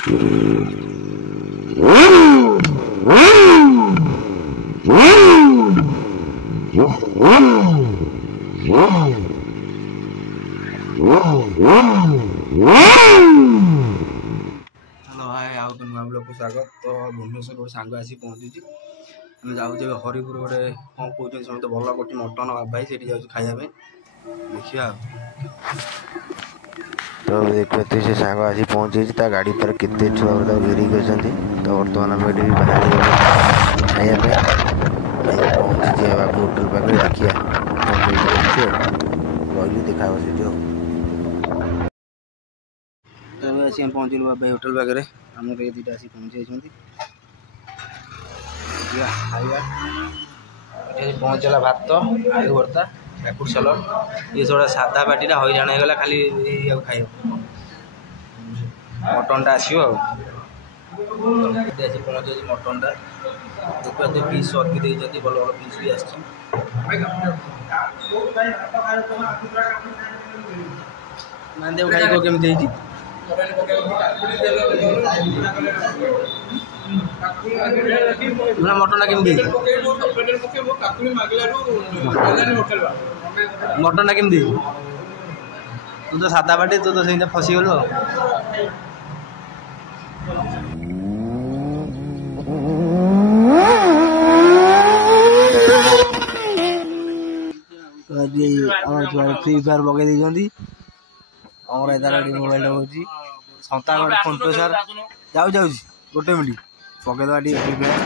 हाय आउ तो नुआ ब्लॉग को स्वागत। तो भुवनेश्वर गोटे सांग आसी पहुँची आम जाऊे हरिपुर गोटे कौन कहते समस्त भल कर मटन भाई से जाऊँ खायापे देखिए। तो देखते से सांग आसी पहुँची गाड़ी पर केते छुआ घेरिक अच्छे। तो बर्तमान आम ये बाहर खायापे पहुँची बाबू होटेल पाखे देखिए रही देखा से आसी पहुँचलु बाबा होटेल पाखे आमर ये दुटा आसी पहुँची खाଇବା पहुँचला भात आलू भर्ता काकुड़ सलाद ये सब साधा पार्टी हईराण होगा खाली खाई मटन आसो पहुँचे मटन देखते पीस अति देती भल भल पीस भी आस खाई केमी मटन केमी मटन केमी तू तो सादा बाटी तू तो सही फसीगलु फ्री फायर पकई देती मोबाइल हो सता फोन पे सर जाऊ गोटे मिनट पकईदा फ्री फायर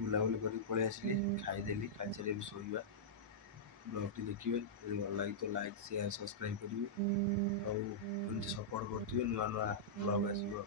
बुलाबुली कर पलि आसली खाईदेली खाई सारे शोवा ब्लॉग टी देखिए भल लगी तो लाइक शेयर सब्सक्राइब करेंगे और सपोर्ट करेंगे नुआ नुआ ब्लॉग आसो।